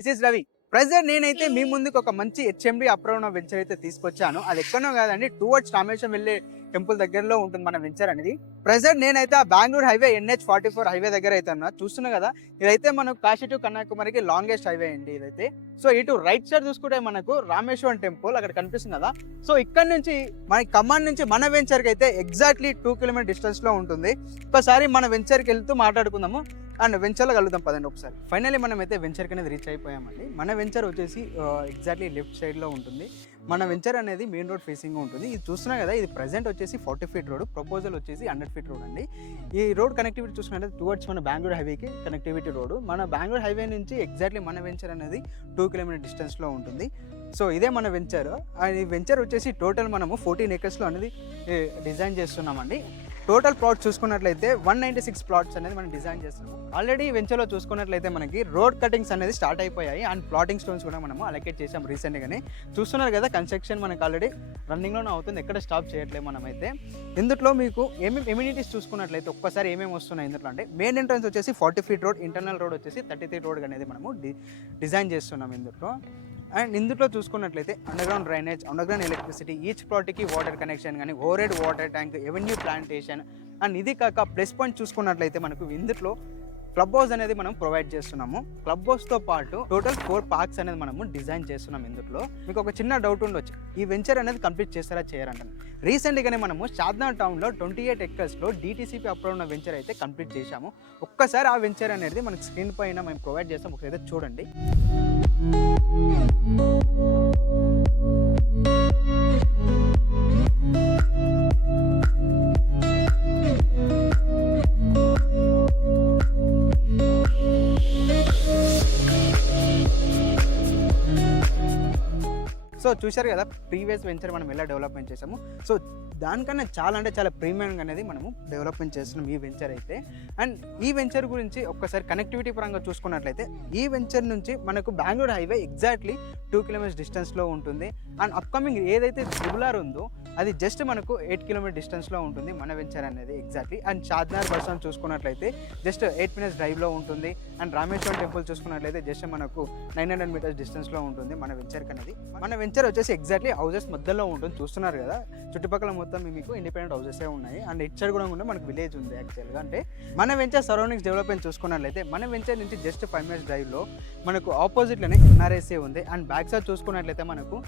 This is Ravi. Present నేనైతే మీ ముందుకు ఒక మంచి హెచ్ఎండి అప్రూవ్ వెంచర్ అయితే తీసుకొచ్చాను. అది ఎక్కడో కాదండి, టువర్డ్స్ రామేశ్వరం వెళ్ళే టెంపుల్ దగ్గరలో ఉంటుంది మన వెంచర్ అనేది. ప్రెజెంట్ నేనైతే ఆ బెంగళూరు హైవే NH44 హైవే దగ్గర అయితే ఉన్నా. చూస్తున్నా కదా, ఇదైతే మనకు కాశీ టు కన్యాకుమారికి లాంగెస్ట్ హైవే అండి ఇదైతే. సో ఇటు రైట్ సైడ్ చూసుకుంటే మనకు రామేశ్వరం టెంపుల్ అక్కడ కనిపిస్తుంది కదా. సో ఇక్కడ నుంచి మన ఖమ్మం నుంచి మన వెంచర్కి అయితే ఎగ్జాక్ట్లీ 2 కిలోమీటర్ డిస్టెన్స్ లో ఉంటుంది. ఒకసారి మన వెంచర్కి వెళ్తూ మాట్లాడుకుందాము అండ్ వెంచర్లో కలుద్దాం పదండి ఒకసారి. ఫైనల్లీ మనం అయితే వెంచర్కి అనేది రీచ్ అయిపోయామండి. మన వెంచర్ వచ్చేసి ఎగ్జాక్ట్లీ లెఫ్ట్ సైడ్లో ఉంటుంది. మన వెంచర్ అనేది మెయిన్ రోడ్ ఫేసింగ్ ఉంటుంది. ఇది చూస్తున్నా కదా, ఇది ప్రజెంట్ వచ్చేసి 40 ఫీట్ రోడ్, ప్రపోజల్ వచ్చేసి 100 ఫీట్ రోడ్ అండి. ఈ రోడ్ కనెక్టివిటీ చూసుకున్నట్లయితే టువర్డ్స్ మన బెంగళూరు హైవేకి కనెక్టివిటీ రోడ్. మన బెంగళూరు హైవే నుంచి ఎగ్జాక్ట్లీ మన వెంచర్ అనేది 2 కిలోమీటర్ డిస్టెన్స్లో ఉంటుంది. సో ఇదే మన వెంచర్. ఈ వెంచర్ వచ్చేసి టోటల్ మనము 14 ఏకర్స్లో అనేది డిజైన్ చేస్తున్నామండి. టోటల్ ప్లాట్స్ చూసుకున్నట్లయితే 196 ప్లాట్స్ అనేది మనం డిజైన్ చేస్తున్నాము. ఆల్రెడీ వెంచర్లో చూసుకున్నట్లయితే మనకి రోడ్ కటింగ్స్ అనేది స్టార్ట్ అయిపోయాయి అండ్ ప్లాటింగ్ స్టోన్స్ కూడా మనము అలొకేట్ చేసాం రీసెంట్గానే. చూస్తున్నారు కదా, కన్స్ట్రక్షన్ మనకు ఆల్రెడీ రన్నింగ్లోనే అవుతుంది, ఎక్కడ స్టాప్ చేయట్లేదు మనమైతే. ఇందులో మీకు ఏమేమి ఎమ్యూనిటీస్ చూసుకున్నట్లయితే ఒక్కసారి ఏమేమి వస్తున్నాయి ఇందులో అంటే, మెయిన్ ఎంట్రన్స్ వచ్చేసి 40 ఫీట్ రోడ్, ఇంటర్నల్ రోడ్ వచ్చేసి 33 రోడ్ అనేది మనము డిజైన్ చేస్తున్నాం ఇందులో. అండ్ ఇందులో చూసుకున్నట్లయితే underground drainage, underground electricity, each ప్లాట్కి వాటర్ కనెక్షన్ కానీ, overhead water tank, avenue plantation. And ఇది కాక ప్లస్ పాయింట్ చూసుకున్నట్లయితే మనకు ఇందులో క్లబ్ హౌస్ అనేది మనం ప్రొవైడ్ చేస్తున్నాము. క్లబ్ హౌస్తో పాటు టోటల్ 4 పార్క్స్ అనేది మనము డిజైన్ చేస్తున్నాం ఇందులో. మీకు ఒక చిన్న డౌట్ ఉండొచ్చు, ఈ వెంచర్ అనేది కంప్లీట్ చేస్తారా చేయరంటాను. రీసెంట్గానే మనము షాద్నగర్ టౌన్లో 28 ఎకర్స్లో DTCP అప్రూవ్ ఉన్న వెంచర్ అయితే కంప్లీట్ చేశాము. ఒక్కసారి ఆ వెంచర్ అనేది మనకి స్క్రీన్ పైన మేము ప్రొవైడ్ చేస్తాం, ఒకసారి చూడండి. సో చూశారు కదా, ప్రీవియస్ వెంచర్ మనం ఎలా డెవలప్మెంట్ చేసాము. సో దానికన్నా చాలా అంటే చాలా ప్రీమియం అనేది మనము డెవలప్మెంట్ చేస్తున్నాం ఈ వెంచర్ అయితే. అండ్ ఈ వెంచర్ గురించి ఒక్కసారి కనెక్టివిటీ పరంగా చూసుకున్నట్లయితే, ఈ వెంచర్ నుంచి మనకు బెంగళూరు హైవే ఎగ్జాక్ట్లీ 2 కిలోమీటర్స్ డిస్టెన్స్లో ఉంటుంది. అండ్ అప్కమింగ్ ఏదైతే ట్రిబుల్ ఉందో అది జస్ట్ మనకు 8 కిలోమీటర్ డిస్టెన్స్లో ఉంటుంది మన వెంచర్ అనేది exactly. And Shadnagar bus stand చూసుకున్నట్లయితే జస్ట్ 8 మినిట్స్ డ్రైవ్లో ఉంటుంది. అండ్ రామేశ్వరం టెంపుల్ చూసుకున్నట్లయితే జస్ట్ మనకు 900 మీటర్స్ డిస్టెన్స్లో ఉంటుంది మన వెంచర్కి అనేది. మన వెంచర్ వచ్చేసి ఎగ్జాక్ట్లీ హౌసెస్ మధ్యలో ఉంటుంది. చూస్తున్నారు కదా, చుట్టుపక్కల మొత్తం మీకు ఇండిపెండెంట్ హౌసెసే ఉన్నాయి. అండ్ ఇట్ సైడ్ కూడా ఉంటే మనకు విలేజ్ ఉంది యాక్చువల్గా. అంటే మన వెంచర్ సరౌండింగ్స్ డెవలప్మెంట్ చూసుకున్నట్లయితే మన వెంచర్ నుంచి జస్ట్ 5 మినిట్స్ డ్రైవ్లో మనకు ఆపోజిట్లోనే NRSA ఉంది. అండ్ బ్యాక్ సైడ్ చూసుకున్నట్లయితే మనకు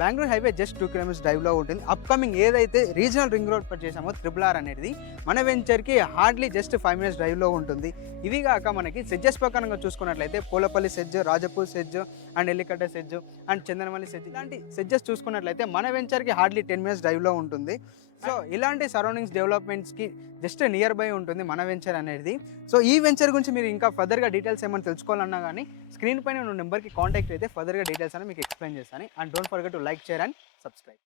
బెంగళూరు హైవే జస్ట్ 2 కిలోమీటర్స్ డ్రైవ్లో ఉంటుంది. అప్కమింగ్ ఏదైతే రీజనల్ రింగ్ రోడ్ పర్ చేసామో RRR అనేది మన వెంచర్కి హార్డ్లీ జస్ట్ 5 మినిట్స్ డ్రైవ్లో ఉంటుంది. ఇవి కాక మనకి సెడ్జెస్ ప్రకారంగా చూసుకున్నట్లయితే Polepally SEZ, Rajapur SEZ, and Ellikatta SEZ, and Chandanamalli SEZ, ఇలాంటి సెడ్జెస్ చూసుకున్నట్లయితే మన వెంచర్కి హార్డ్లీ 10 మినిట్స్ డ్రైవ్లో ఉంటుంది. సో ఇలాంటి సరౌండింగ్స్ డెవలప్మెంట్స్కి జస్ట్ నియర్ బై ఉంటుంది మన వెంచర్ అనేది. సో ఈ వెంచర్ గురించి మీరు ఇంకా ఫర్దర్గా డీటెయిల్స్ ఏమైనా తెలుసుకోవాలన్నా కానీ స్క్రీన్ పైన ఉన్న నెంబర్కి కాంటాక్ట్ అయితే ఫర్దర్గా డీటెయిల్స్ అని మీకు ఎక్స్ప్లెయిన్ చేస్తాను. And don't forget to like, share and subscribe.